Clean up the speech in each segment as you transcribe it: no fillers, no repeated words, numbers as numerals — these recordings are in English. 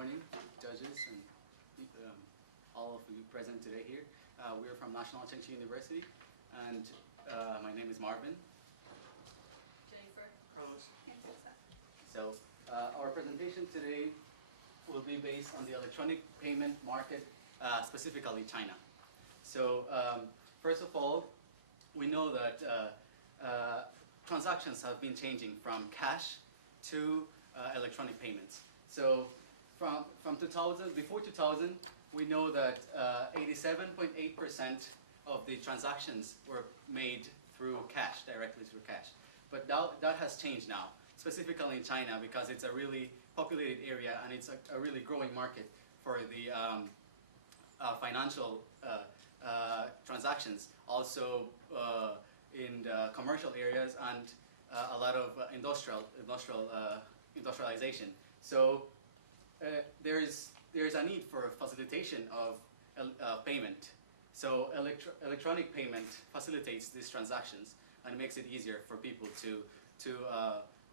morning, judges and all of you present today here. We're from National Chengchi University, and my name is Marvin. Jennifer. Carlos. So our presentation today will be based on the electronic payment market, specifically China. So first of all, we know that transactions have been changing from cash to electronic payments. So from 2000, before 2000, we know that 87.8% of the transactions were made through cash, directly through cash. But that has changed now, specifically in China, because it's a really populated area and it's a really growing market for the financial transactions, also in the commercial areas and a lot of industrialization. So there's a need for facilitation of payment. So electronic payment facilitates these transactions and makes it easier for people to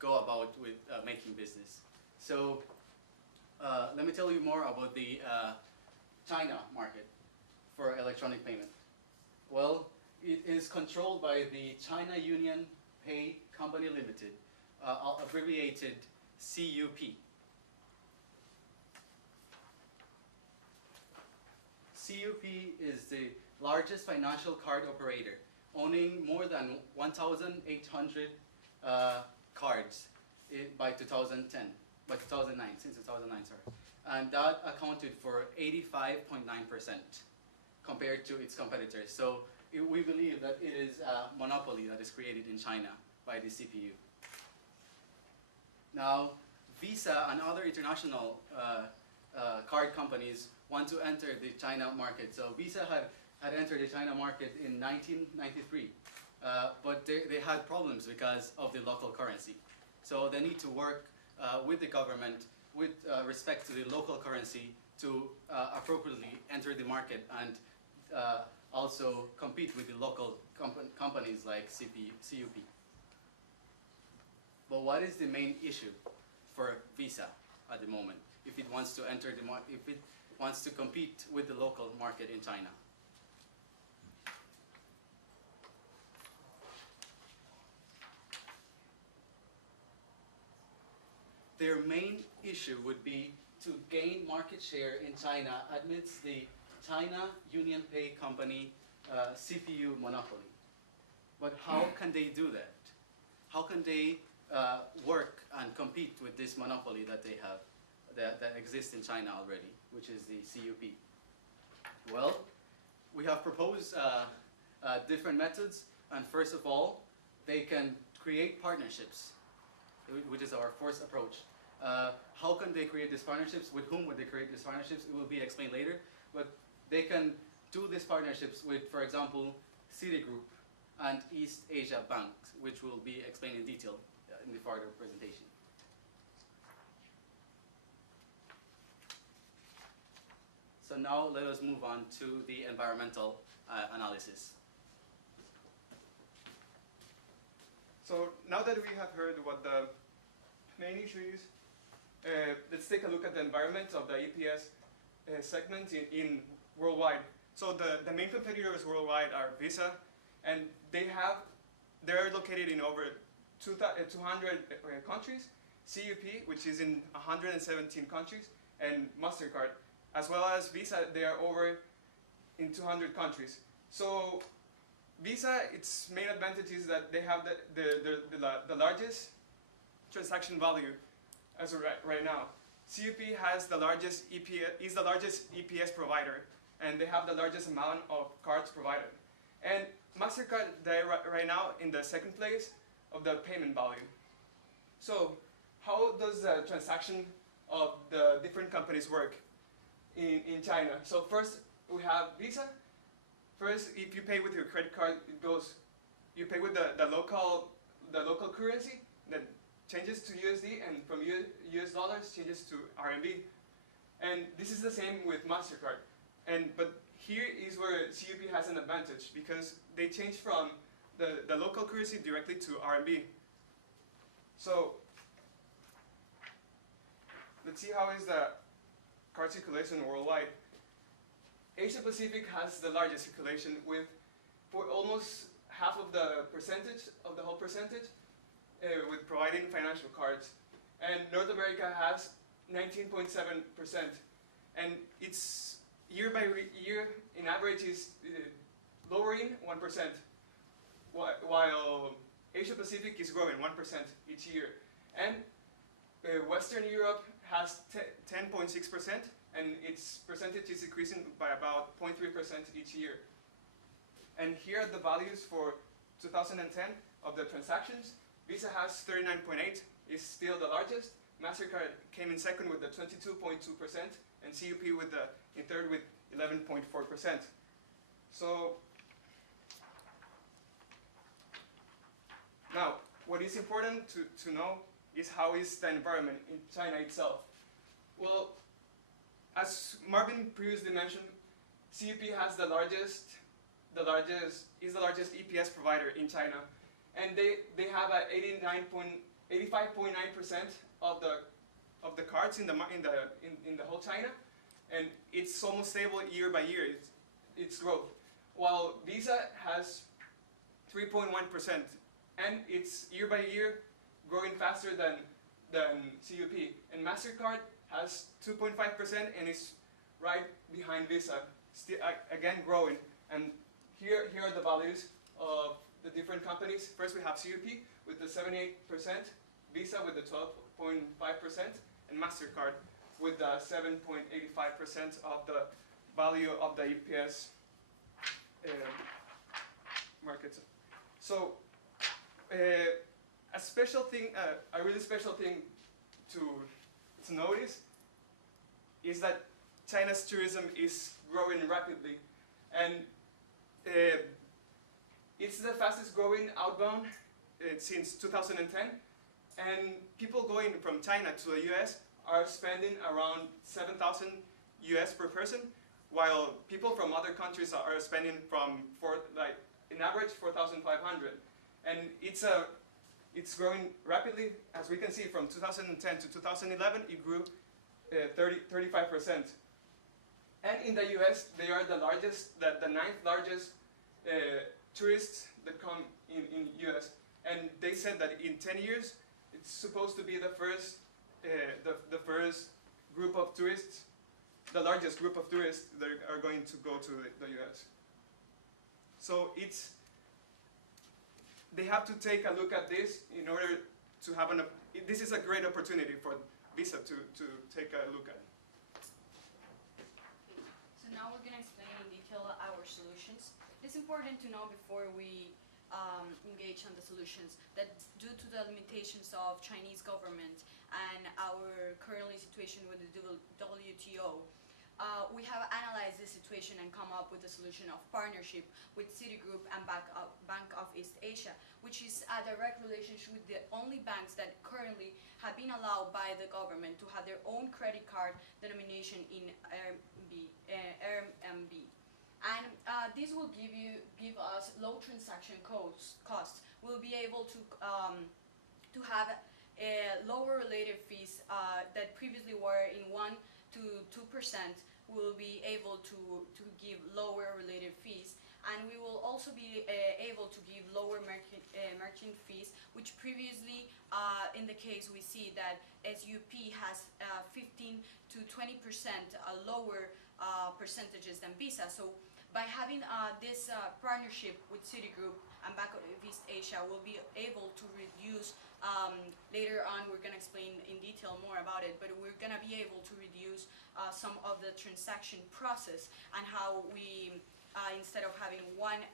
go about with making business. So let me tell you more about the China market for electronic payment. Well, it is controlled by the China Union Pay Company Limited, abbreviated CUP. CUP is the largest financial card operator, owning more than 1,800 cards by 2010, by 2009, since 2009, sorry. And that accounted for 85.9% compared to its competitors. So we believe that it is a monopoly that is created in China by the CPU. Now, Visa and other international card companies want to enter the China market. So Visa had entered the China market in 1993, but they had problems because of the local currency. So they need to work with the government with respect to the local currency to appropriately enter the market and also compete with the local companies like CUP. But what is the main issue for Visa at the moment if it wants to enter the market, if it wants to compete with the local market in China? Their main issue would be to gain market share in China amidst the China Union Pay Company CPU monopoly. But how can they do that? How can they work and compete with this monopoly that they have, that exists in China already, which is the CUP? Well, we have proposed different methods, and first of all, they can create partnerships, which is our first approach. How can they create these partnerships? With whom would they create these partnerships? It will be explained later, but they can do these partnerships with, for example, Citigroup and East Asia Banks, which will be explained in detail in the further presentation. So now let us move on to the environmental analysis. So now that we have heard what the main issue is, let's take a look at the environment of the EPS segment in worldwide. So the main competitors worldwide are Visa, and they're located in over 200 countries, CUP, which is in 117 countries, and MasterCard. As well as Visa, they are over in 200 countries. So Visa, its main advantage is that they have the largest transaction value as of right now. CUP has the largest is the largest EPS provider, and they have the largest amount of cards provided. And MasterCard, they're right now in the second place of the payment value. So how does the transaction of the different companies work in China? So first, we have Visa. First, if you pay with your credit card, you pay with the local currency that changes to USD, and from US dollars changes to RMB. And this is the same with MasterCard. But here is where CUP has an advantage, because they change from the local currency directly to RMB. So let's see how is the card circulation worldwide, Asia Pacific has the largest circulation for almost half of the percentage, of the whole percentage, with providing financial cards. And North America has 19.7%. And it's year by year, in average, is lowering 1%, while Asia Pacific is growing 1% each year. And Western Europe has 10.6%, and its percentage is increasing by about 0.3% each year. And here are the values for 2010 of the transactions. Visa has 39.8, is still the largest. MasterCard came in second with the 22.2%, and CUP in third with 11.4%. So now, what is important to know is how is the environment in China itself. Well, as Marvin previously mentioned, CUP has the largest EPS provider in China, and they have a 85.9% of the cards in the whole China, and it's almost stable year by year. Its growth, while Visa has 3.1%, and it's year by year growing faster than CUP, and MasterCard has 2.5% and is right behind Visa, still again growing. And here are the values of the different companies. First we have CUP with the 78%, Visa with the 12.5%, and MasterCard with the 7.85% of the value of the EPS markets. So a special thing, a really special thing to notice is that China's tourism is growing rapidly, and it's the fastest growing outbound since 2010, and people going from China to the US are spending around 7,000 US per person, while people from other countries are spending in average 4,500. And it's growing rapidly. As we can see, from 2010 to 2011, it grew 35%. And in the US, they are the ninth largest tourists that come in US. And they said that in 10 years, it's supposed to be the first group of tourists, the largest group of tourists that are going to go to the US. So they have to take a look at this in order to have this is a great opportunity for Visa to take a look at. So now we're going to explain in detail our solutions. It's important to know before we engage on the solutions that due to the limitations of Chinese government and our currently situation with the WTO, we have analyzed this situation and come up with a solution of partnership with Citigroup and Bank of East Asia, which is a direct relationship with the only banks that currently have been allowed by the government to have their own credit card denomination in RMB. And this will give us low transaction costs. We'll be able to have lower related fees that previously were in 1 to 2%. We'll be able to give lower related fees, and we will also be able to give lower merchant fees, which previously in the case we see that SUP has 15 to 20% lower percentages than Visa. So by having this partnership with Citigroup and Bank of East Asia, we'll be able to reduce, later on we're going to explain in detail more about it, but we're going to be able to reduce some of the transaction process and how we, instead of having one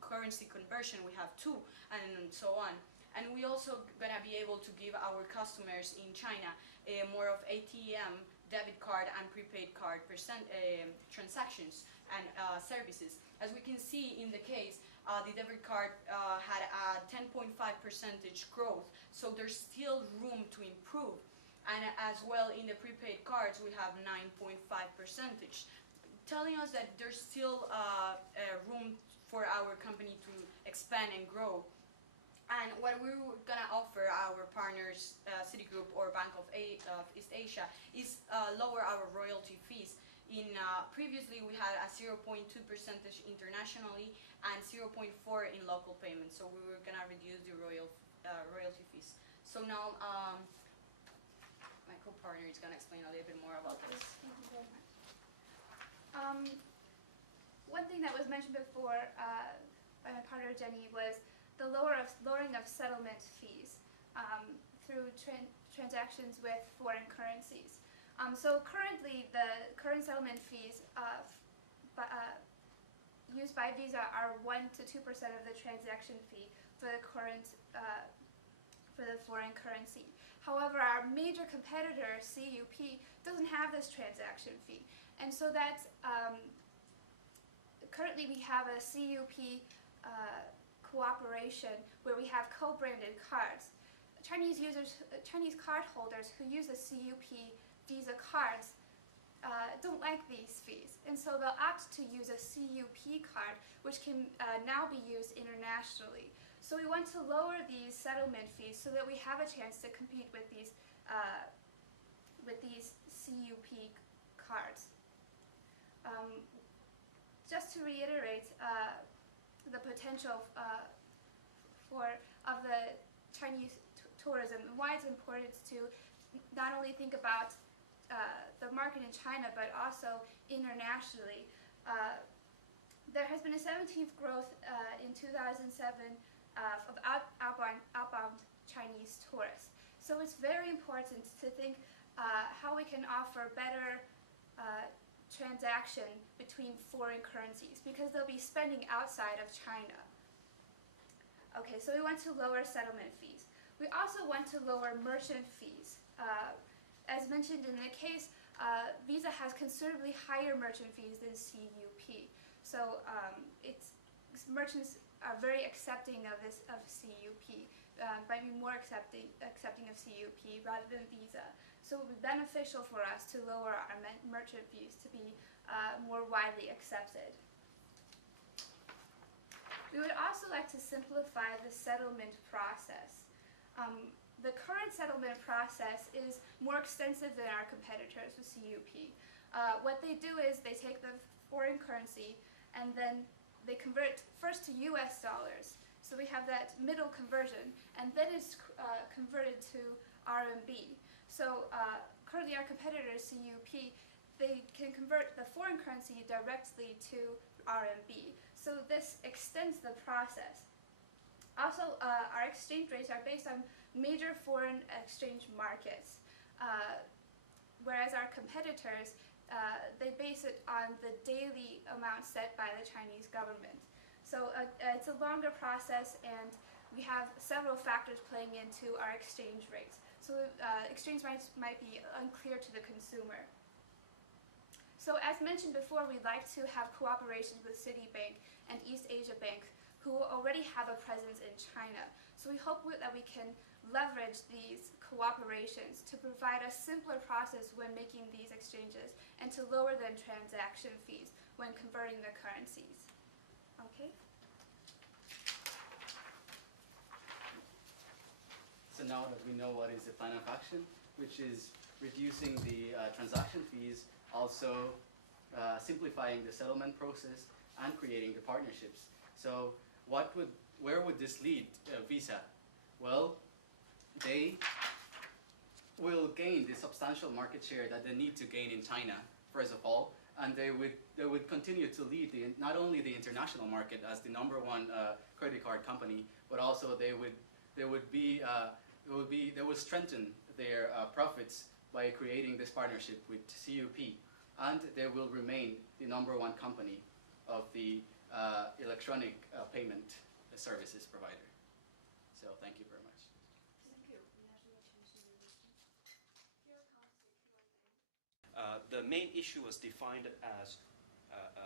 currency conversion, we have two, and so on. And we also going to be able to give our customers in China more of ATM, debit card and prepaid card transactions and services. As we can see in the case, the debit card had a 10.5% growth, so there's still room to improve. And as well in the prepaid cards, we have 9.5%, telling us that there's still room for our company to expand and grow. And what we were gonna offer our partners, Citigroup or Bank of East Asia, is lower our royalty fees. Previously, we had a 0.2% internationally and 0.4 in local payments. So we were gonna reduce the royalty fees. So now my co-partner is gonna explain a little bit more about this. Thank you very much. One thing that was mentioned before by my partner Jenny was the lowering of settlement fees through transactions with foreign currencies. So currently, the current settlement fees used by Visa are 1 to 2% of the transaction fee for the foreign currency. However, our major competitor, CUP, doesn't have this transaction fee, and so that's currently we have a CUP cooperation where we have co-branded cards. Chinese cardholders who use the CUP Visa cards don't like these fees, and so they'll opt to use a CUP card, which can now be used internationally. So we want to lower these settlement fees so that we have a chance to compete with these CUP cards. Just to reiterate the potential of the Chinese tourism and why it's important to not only think about the market in China but also internationally. There has been a 17th growth in 2007 of outbound Chinese tourists. So it's very important to think how we can offer better transaction between foreign currencies because they'll be spending outside of China. Okay, so we want to lower settlement fees. We also want to lower merchant fees. As mentioned in the case, Visa has considerably higher merchant fees than CUP. So merchants are very accepting of CUP, might be more accepting of CUP rather than Visa. So it would be beneficial for us to lower our merchant fees to be more widely accepted. We would also like to simplify the settlement process. The current settlement process is more extensive than our competitors with CUP. What they do is they take the foreign currency and then they convert first to US dollars. So we have that middle conversion, and then it's converted to RMB. So currently our competitors, CUP, they can convert the foreign currency directly to RMB. So this extends the process. Also, our exchange rates are based on major foreign exchange markets, whereas our competitors, they base it on the daily amount set by the Chinese government. So it's a longer process, and we have several factors playing into our exchange rates. So exchange rates might be unclear to the consumer. So as mentioned before, we'd like to have cooperations with Citibank and East Asia Bank, who already have a presence in China. So we hope that we can leverage these cooperations to provide a simpler process when making these exchanges and to lower the transaction fees when converting the currencies. Okay? So now that we know what is the plan of action, which is reducing the transaction fees, also simplifying the settlement process and creating the partnerships. So where would this lead Visa? Well, they will gain the substantial market share that they need to gain in China, first of all, and they would continue to lead not only the international market as the #1 credit card company, but also they would strengthen their profits by creating this partnership with CUP, and they will remain the #1 company of the electronic payment services provider. So thank you very much. Thank you. The main issue was defined as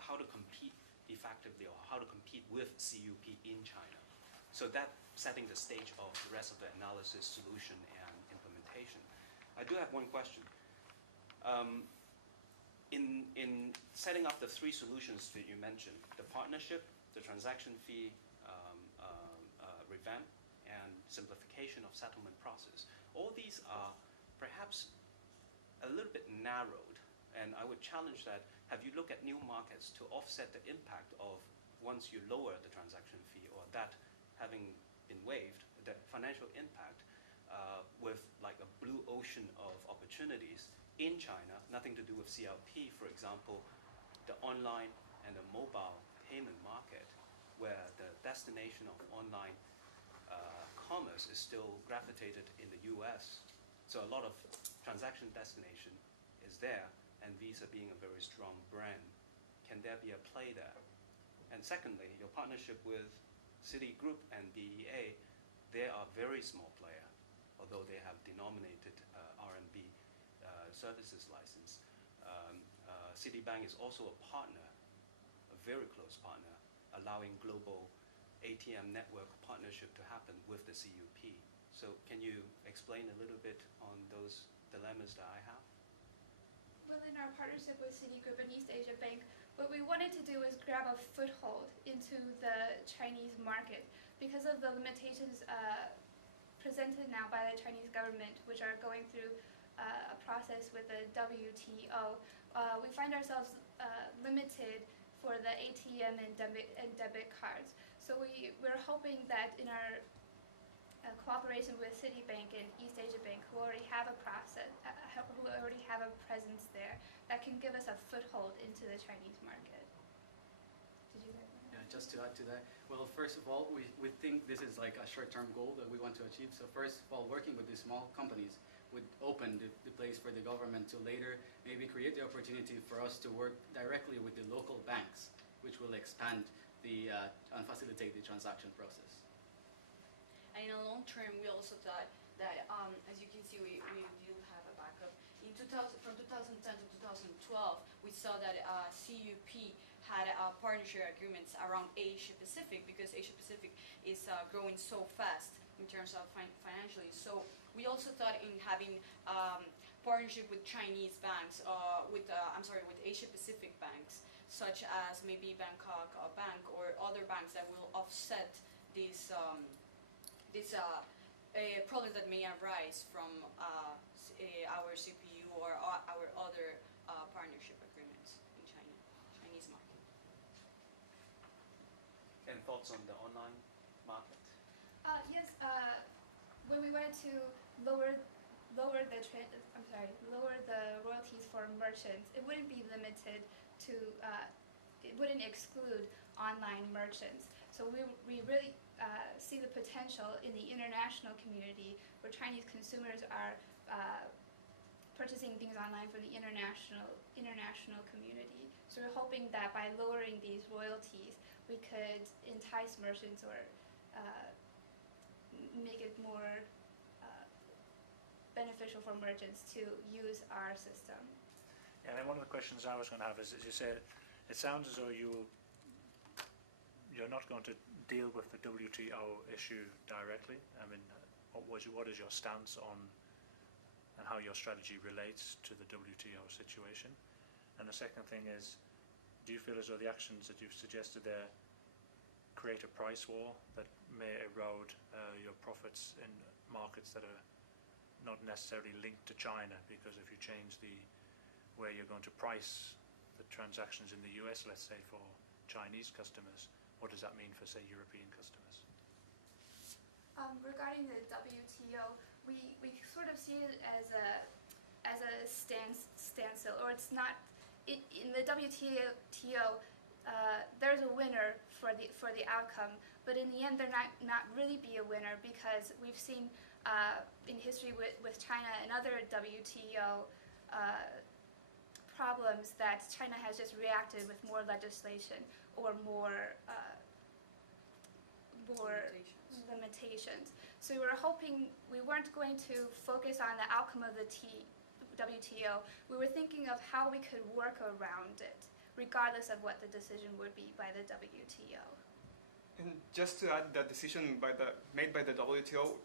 how to compete effectively or how to compete with CUP in China. So that setting the stage of the rest of the analysis, solution, and implementation. I do have one question. In setting up the 3 solutions that you mentioned, the partnership, the transaction fee revamp, simplification of settlement process. All these are perhaps a little bit narrowed, and I would challenge that. Have you looked at new markets to offset the impact of once you lower the transaction fee or that having been waived, the financial impact with like a blue ocean of opportunities in China, nothing to do with CLP, for example, the online and the mobile payment market, where the destination of online commerce is still gravitated in the US. So a lot of transaction destination is there, and Visa being a very strong brand, can there be a play there? And secondly, your partnership with Citigroup and BEA, they are very small player, although they have denominated RMB services license. Citibank is also a partner, a very close partner, allowing global ATM network partnership to happen with the CUP. So can you explain a little bit on those dilemmas that I have? Well, in our partnership with Citigroup and East Asia Bank, what we wanted to do was grab a foothold into the Chinese market because of the limitations presented now by the Chinese government, which are going through a process with the WTO. We find ourselves limited for the ATM and debit cards. So we're hoping that in our cooperation with Citibank and East Asia Bank, who already have a presence there, that can give us a foothold into the Chinese market. Did you guys want to? Yeah, just to add to that, well, first of all, we think this is like a short-term goal that we want to achieve. So first of all, working with these small companies would open the place for the government to later maybe create the opportunity for us to work directly with the local banks, which will expand and facilitate the transaction process. And in the long term, we also thought that, as you can see, we do have a backup. From 2010 to 2012, we saw that CUP had partnership agreements around Asia Pacific because Asia Pacific is growing so fast in terms of financially. So we also thought in having partnership with Chinese banks, with Asia Pacific banks, such as maybe Bangkok Bank or other banks that will offset these problems that may arise from our CPU or our other partnership agreements in Chinese market. And thoughts on the online market? Yes. When we wanted to lower the royalties for merchants, it wouldn't be limited to. It wouldn't exclude online merchants. So we really see the potential in the international community where Chinese consumers are purchasing things online from the international community. So we're hoping that by lowering these royalties, we could entice merchants or make it more beneficial for merchants to use our system. Yeah, and one of the questions I was going to have is, as you said, it sounds as though you're not going to deal with the WTO issue directly. I mean, what is your stance on and how your strategy relates to the WTO situation? And the second thing is, do you feel as though the actions that you've suggested there create a price war that may erode your profits in markets that are not necessarily linked to China? Because if you change the way you're going to price the transactions in the US, let's say, for Chinese customers, what does that mean for, say, European customers? Regarding the WTO, we sort of see it as a standstill, or it's not. In the WTO, there's a winner for the outcome, but in the end, there not really be a winner because we've seen in history with China and other WTO problems that China has just reacted with more legislation or more limitations. So we were hoping we weren't going to focus on the outcome of the WTO. We were thinking of how we could work around it, regardless of what the decision would be by the WTO. And just to add, that decision made by the WTO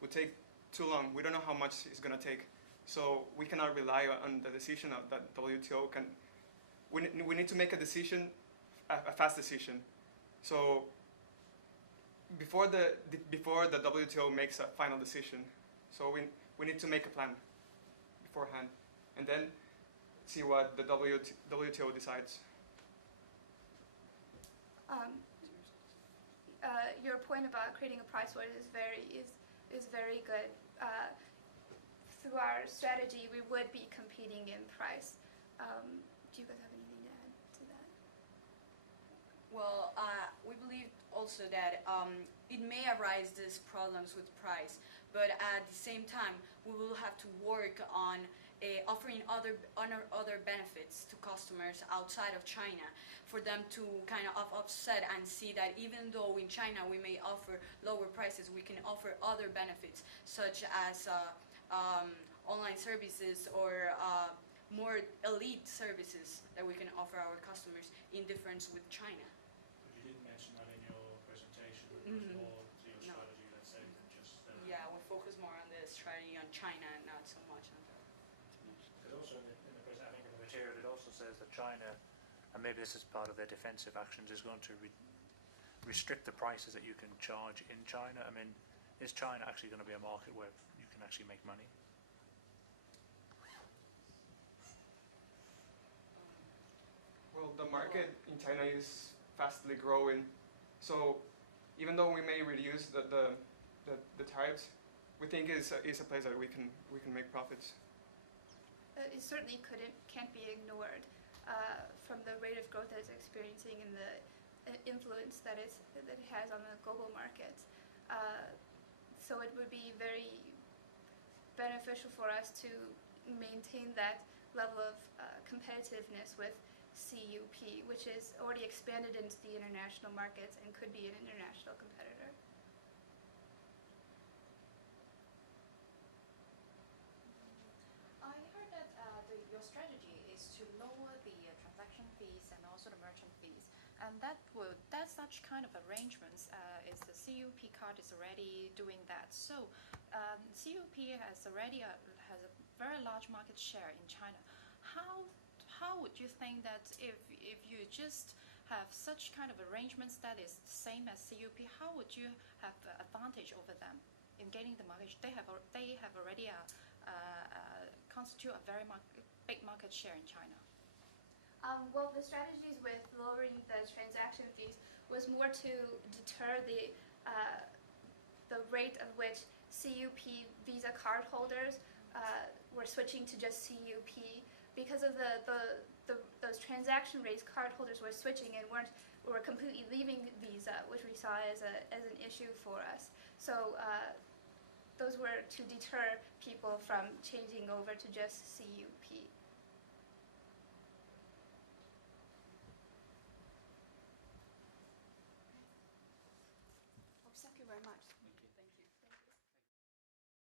would take too long. We don't know how much it's going to take. So we cannot rely on the decision of that WTO can. We need to make a decision, a fast decision. So before the WTO makes a final decision. So we need to make a plan beforehand, and then see what the WTO decides. Your point about creating a price war is very good. Through our strategy, we would be competing in price. Do you guys have anything to add to that? Well, we believe also that it may arise these problems with price, but at the same time, we will have to work on offering other benefits to customers outside of China for them to kind of offset and see that even though in China we may offer lower prices, we can offer other benefits such as online services or more elite services that we can offer our customers in difference with China. But you didn't mention that in your presentation. It was more to your strategy, let's say, than just... Yeah, we focus more on the strategy on China and not so much on the... Because also in the I think in the material it also says that China, and maybe this is part of their defensive actions, is going to restrict the prices that you can charge in China. I mean, is China actually going to be a market where you can actually make money? Well, the market in China is fastly growing, so even though we may reduce the tariffs, we think it's a place that we can make profits. It certainly can't be ignored from the rate of growth that it's experiencing and the influence that it has on the global market. So it would be very beneficial for us to maintain that level of competitiveness with CUP, which is already expanded into the international markets and could be an international competitor. I heard that your strategy is to lower the transaction fees and also the merchant fees, and that such kind of arrangements is the CUP card is already doing that. So CUP has already has a very large market share in China. How would you think that if you just have such kind of arrangements that is the same as CUP, how would you have advantage over them in gaining the market? They have already constitute a very big market share in China. Well, the strategies with lowering the transaction fees was more to deter the rate of which CUP Visa card holders were switching to just CUP. Because of those transaction rates, cardholders were switching and were completely leaving Visa, which we saw as an issue for us. So those were to deter people from changing over to just CUP.